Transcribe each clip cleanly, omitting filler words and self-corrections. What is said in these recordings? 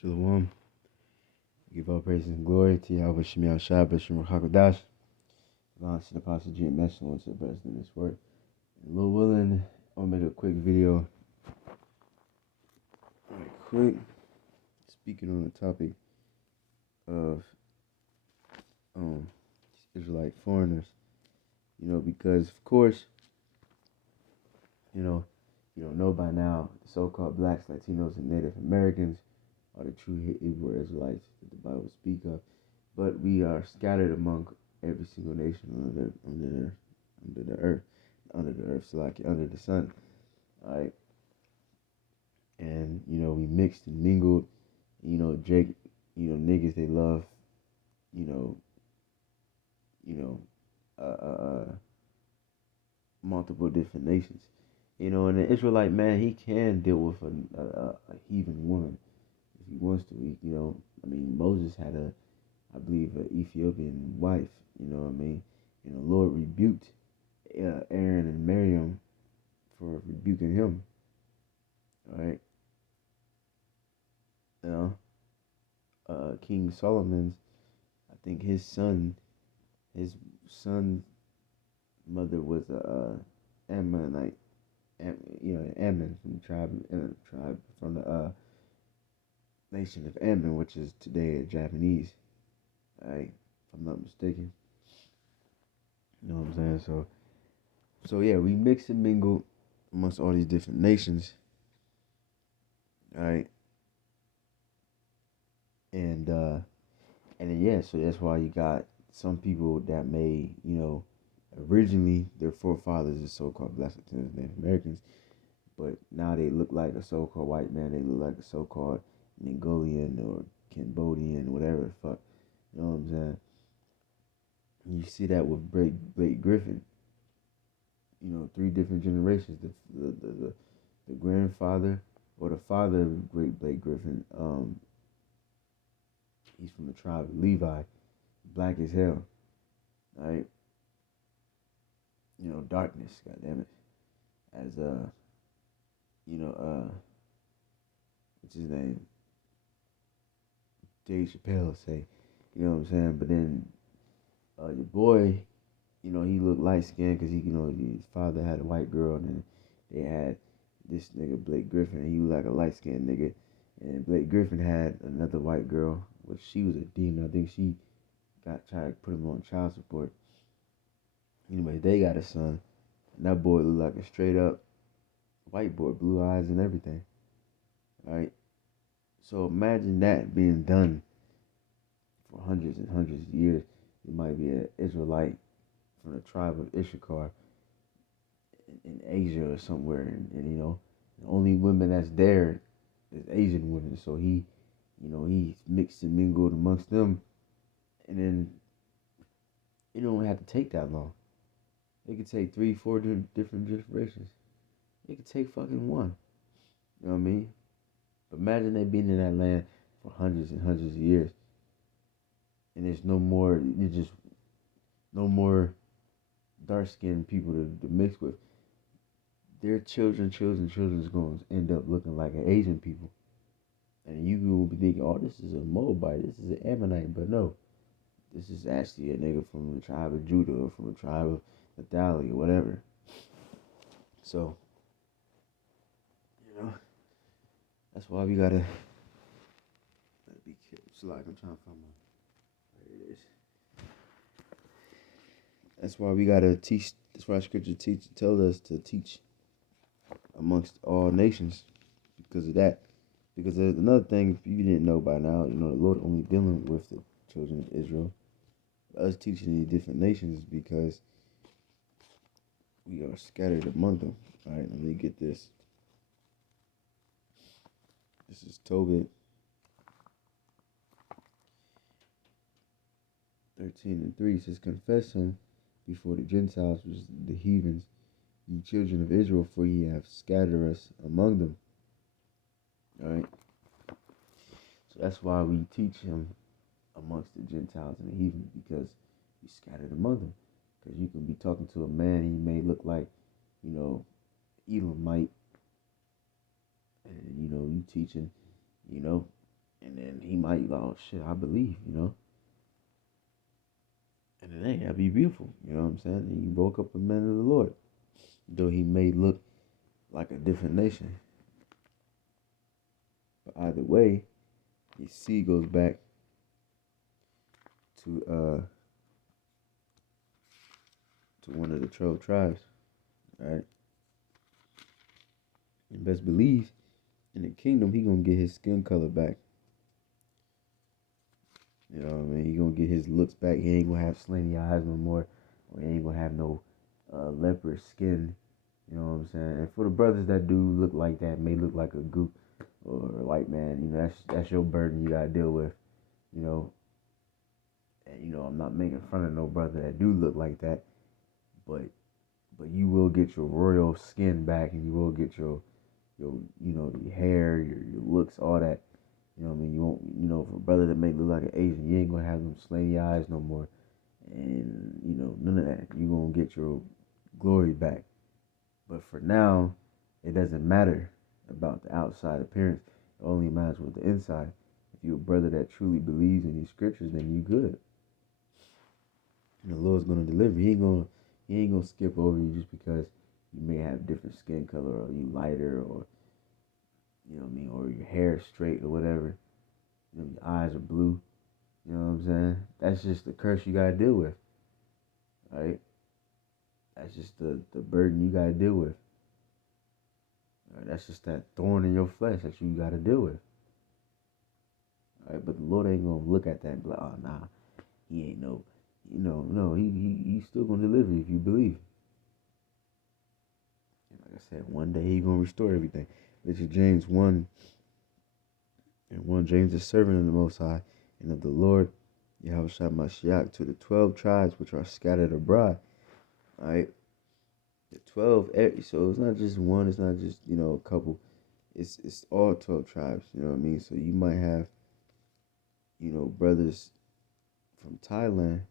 Shalom. Give all praise and glory to Yahweh Shemi Shai B'Shem Hakodash. Launch the Apostle G and Messenger once the best in this work. And Lord willing, I'll make a quick video. Alright, quick. Speaking on the topic of Israelite foreigners. Because of course, you don't know by now, the so-called blacks, Latinos, and Native Americans are the true Hebrew Israelites that the Bible speak of. But we are scattered among every single nation under the earth, so like under the sun. All right. And we mixed and mingled. Jake, niggas they love, you know, you know, multiple different nations. And an Israelite man, he can deal with a heathen woman if he wants to. Moses had I believe, an Ethiopian wife. You know what I mean? And the Lord rebuked Aaron and Miriam for rebuking him. All right. King Solomon's, I think his son's mother was a Ammonite. Ammon from the nation of Ammon, which is today a Japanese. Right, if I'm not mistaken. You know what I'm saying? So yeah, we mix and mingle amongst all these different nations. All right. And then yeah, so that's why you got some people that may, originally their forefathers are so-called Black Latinos, Native Americans, but now they look like a so-called white man. They look like a so-called Mongolian or Cambodian, whatever the fuck. You know what I'm saying? You see that with Blake Griffin. 3 different generations. The grandfather or the father of great Blake Griffin. He's from the tribe of Levi, black as hell. Right? Darkness. God damn it. As what's his name? Dave Chappelle say. You know what I'm saying? But then your boy, he looked light skinned because his father had a white girl, and then they had this nigga Blake Griffin, and he was like a light skinned nigga, and Blake Griffin had another white girl, which she was a demon. I think she tried to put him on child support. Anyway, they got a son, and that boy looked like a straight up white boy, blue eyes and everything. All right, so imagine that being done for hundreds and hundreds of years. You might be an Israelite from the tribe of Issachar in Asia or somewhere, and the only women that's there is Asian women. So he mixed and mingled amongst them, and then it don't have to take that long. It could take 3, 4 different generations. It could take fucking one. You know what I mean? But imagine they been in that land for hundreds and hundreds of years, and there's no more dark-skinned people to mix with. Their children's is going to end up looking like an Asian people. And you will be thinking, oh, this is a Moabite, this is an Ammonite. But no, this is actually a nigga from the tribe of Judah or from the tribe of Naphtali or whatever. So, that's why we gotta be careful. So like, I'm trying to find there it is. That's why we gotta teach. That's why Scripture tells us to teach amongst all nations because of that. Because there's another thing, if you didn't know by now, the Lord only dealing with the children of Israel. Us teaching these different nations is because we are scattered among them. All right, let me get this. This is Tobit 13:3. It says, confess him before the Gentiles, which is the heathens, ye children of Israel, for ye have scattered us among them. All right. So that's why we teach him amongst the Gentiles and the heathen, because we scattered among them. Because you can be talking to a man, he may look like, Elamite, and you teaching, And then he might go, oh shit, I believe, And then hey, that'd be beautiful, you know what I'm saying? And he woke up a man of the Lord, though he may look like a different nation. But either way, his seed goes back to one of the 12 tribes, right? And best believe in the kingdom he gonna get his skin color back. You know what I mean? He gonna get his looks back. He ain't gonna have slanty eyes no more. Or he ain't gonna have no leopard skin. You know what I'm saying? And for the brothers that do look like that, may look like a goop or a white man, that's your burden you gotta deal with. You know, and I'm not making fun of no brother that do look like that, but you will get your royal skin back, and you will get your hair, your looks, all that. You know what I mean? You won't, for a brother that may look like an Asian, you ain't gonna have them slanty eyes no more, and none of that. You gonna get your glory back. But for now, it doesn't matter about the outside appearance. It only matters with the inside. If you're a brother that truly believes in these scriptures, then you good. And the Lord's gonna deliver. He ain't gonna skip over you just because you may have different skin color, or you lighter, or you know what I mean, or your hair is straight or whatever. Your eyes are blue. You know what I'm saying? That's just the curse you gotta deal with. Right? That's just the burden you gotta deal with. Right? That's just that thorn in your flesh that you gotta deal with. Right? But the Lord ain't gonna look at that and be like, oh nah, he ain't no, he's still gonna deliver you if you believe. And like I said, one day he gonna restore everything. This is James 1 and 1. James is servant of the Most High and of the Lord Yahushua Mashiach to the 12 tribes which are scattered abroad. All right, the 12. So it's not just one. It's not just a couple. It's all 12 tribes. You know what I mean? So you might have brothers from Thailand,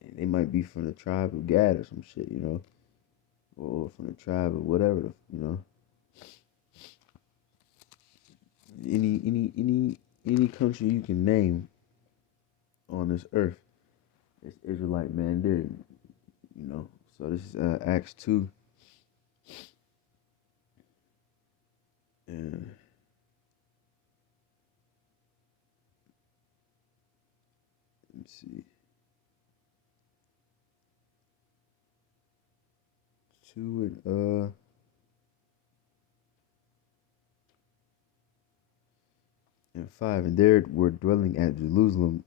and they might be from the tribe of Gad or some shit. Or from the tribe of whatever. Any country you can name on this earth, it's Israelite man there. So this is Acts 2. And let me see. 2 and 5. And there were dwelling at Jerusalem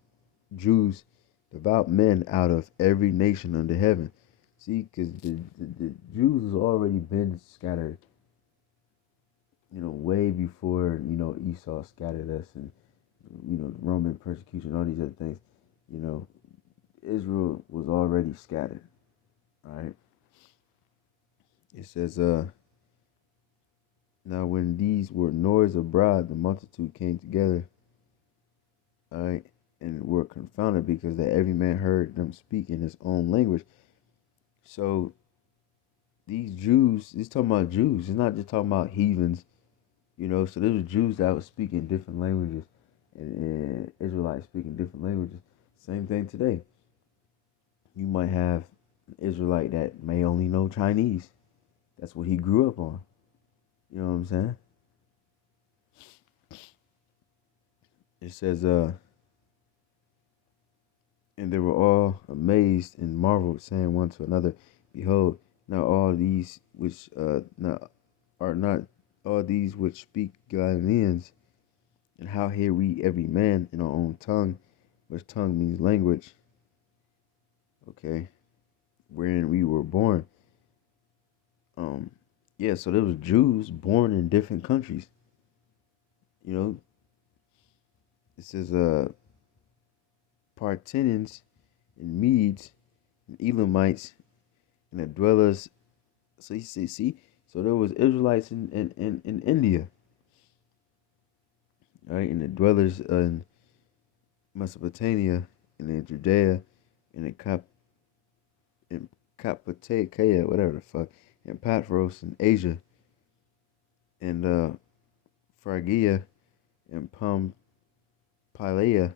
Jews, devout men out of every nation under heaven. See, because the Jews has already been scattered, way before, Esau scattered us, and, Roman persecution, all these other things. Israel was already scattered, right? It says, now when these were noised abroad, the multitude came together, all right, and were confounded because that every man heard them speak in his own language. So these Jews, it's talking about Jews. It's not just talking about heathens, So there was Jews that was speaking different languages, and Israelites speaking different languages. Same thing today. You might have an Israelite that may only know Chinese. That's what he grew up on. You know what I'm saying? It says, and they were all amazed and marveled, saying one to another, behold, now all these which now are not all these which speak Galileans, and how hear we every man in our own tongue, which tongue means language, okay, wherein we were born. Yeah, so there was Jews born in different countries. It says Parthians and Medes and Elamites and the dwellers. So you see, so there was Israelites in India, right? And the dwellers in Mesopotamia and in Judea and in Cappadocia, whatever the fuck, and Pathros in Asia and Phrygia and Pamphylia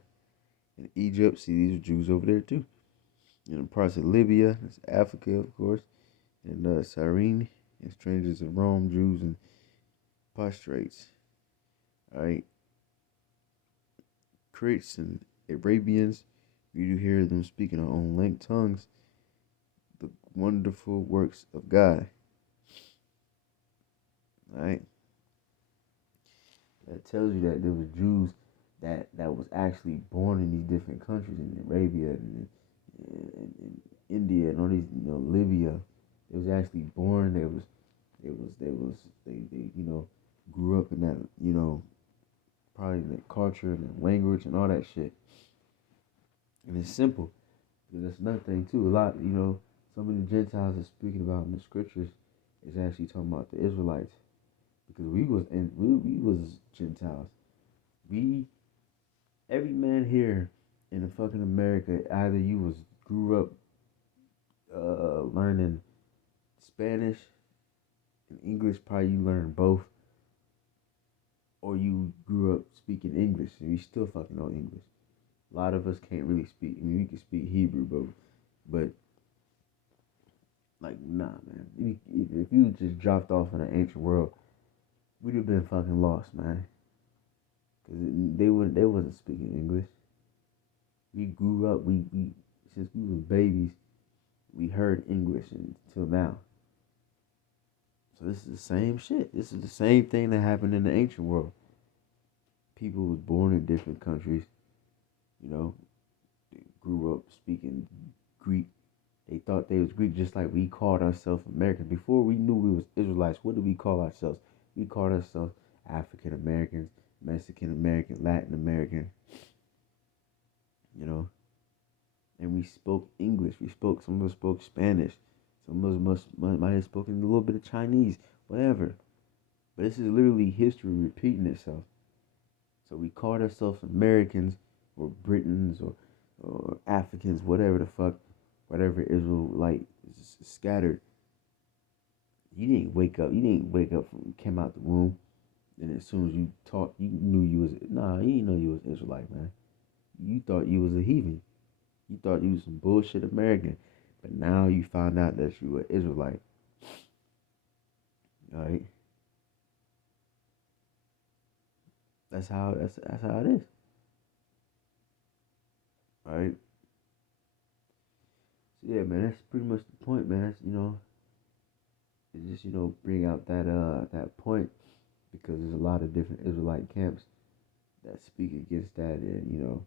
in Egypt. See, these are Jews over there too. In parts of Libya, that's Africa, of course, and Cyrene, and strangers of Rome, Jews and prostrates. All right, Crits and Arabians. We do hear them speaking our own language tongues, the wonderful works of God. All right, that tells you that there was Jews that was actually born in these different countries in Arabia and India and all these, Libya. They was actually born. They grew up in that, probably in that culture and that language and all that shit. And it's simple because that's another thing too. A lot, some of the Gentiles are speaking about in the scriptures is actually talking about the Israelites because we was Gentiles. We Every man here in the fucking America, either you grew up learning Spanish and English, probably you learned both, or you grew up speaking English and you still fucking know English. A lot of us can't really speak. I mean, we can speak Hebrew, but like, nah, man. If you just dropped off in an ancient world, we'd have been fucking lost, man. Cause they wasn't speaking English. We grew up. We since we was babies, we heard English until now. So this is the same shit. This is the same thing that happened in the ancient world. People was born in different countries, you know, they grew up speaking Greek. They thought they was Greek just like we called ourselves Americans. Before we knew we was Israelites, what did we call ourselves? We called ourselves African Americans, Mexican American, Latin American, you know. And we spoke English. Some of us spoke Spanish. Some of us might have spoken a little bit of Chinese, whatever. But this is literally history repeating itself. So we called ourselves Americans or Britons or Africans, whatever the fuck, whatever Israelite is scattered. You didn't wake up. You didn't wake up from came out the womb, and as soon as you talked, you knew you was you didn't know you was Israelite, man. You thought you was a heathen. You thought you was some bullshit American, but now you found out that you were Israelite. All right, that's how it is. All right. So yeah, man, that's pretty much the point, man. That's it's just bring out that point because there's a lot of different Israelite camps that speak against that, and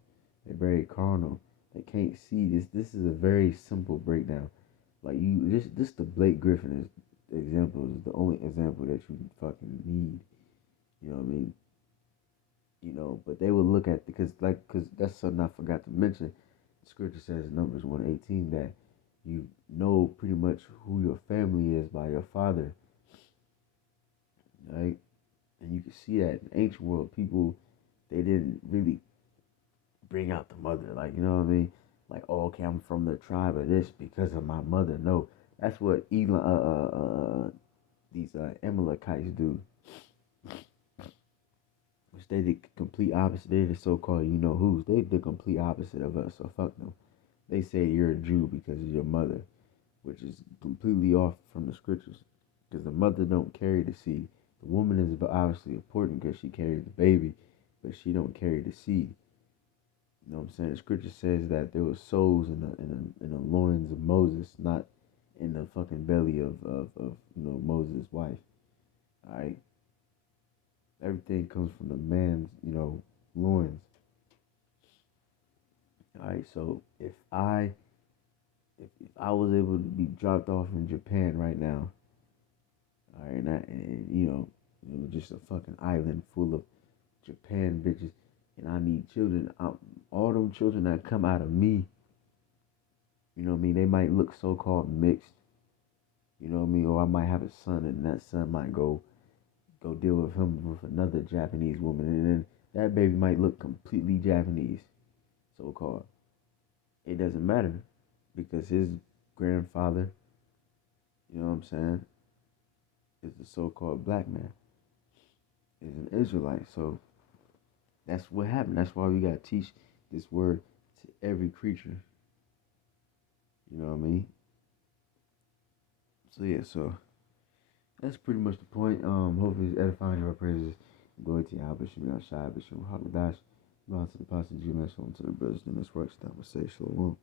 they're very carnal. They can't see this. This is a very simple breakdown. Like this the Blake Griffin example is the only example that you fucking need. You know what I mean? But they will look at because that's something I forgot to mention. Scripture says in Numbers 1:18 that you know pretty much who your family is by your father, right? And you can see that in ancient world, people they didn't really bring out the mother, like you know what I mean? Like, oh, okay, I'm from the tribe of this because of my mother. No, that's what these Amalekites do, which they the complete opposite. They're the so-called who's. They the complete opposite of us. So fuck them. They say you're a Jew because of your mother, which is completely off from the scriptures. Because the mother don't carry the seed. The woman is obviously important because she carries the baby, but she don't carry the seed. You know what I'm saying? The scripture says that there was souls in the loins of Moses, not in the fucking belly of Moses' wife. All right, everything comes from the man's loins. All right, so if I was able to be dropped off in Japan right now, all right, and just a fucking island full of Japan bitches, and I need children. All them children that come out of me, you know what I mean? They might look so called mixed, you know what I mean? Or I might have a son, and that son might go deal with him with another Japanese woman, and then that baby might look completely Japanese, so called. It doesn't matter because his grandfather, you know what I'm saying, is the so called black man, is an Israelite. So That's what happened. That's why we gotta teach this word to every creature. You know what I mean? So yeah, so that's pretty much the point. Hopefully it's edifying your praises. Glory to Yahweh, Shem Yahshai, Bishop Hagadash. Go on to the Pastor G, to the brothers, and this works. That would say Shalom.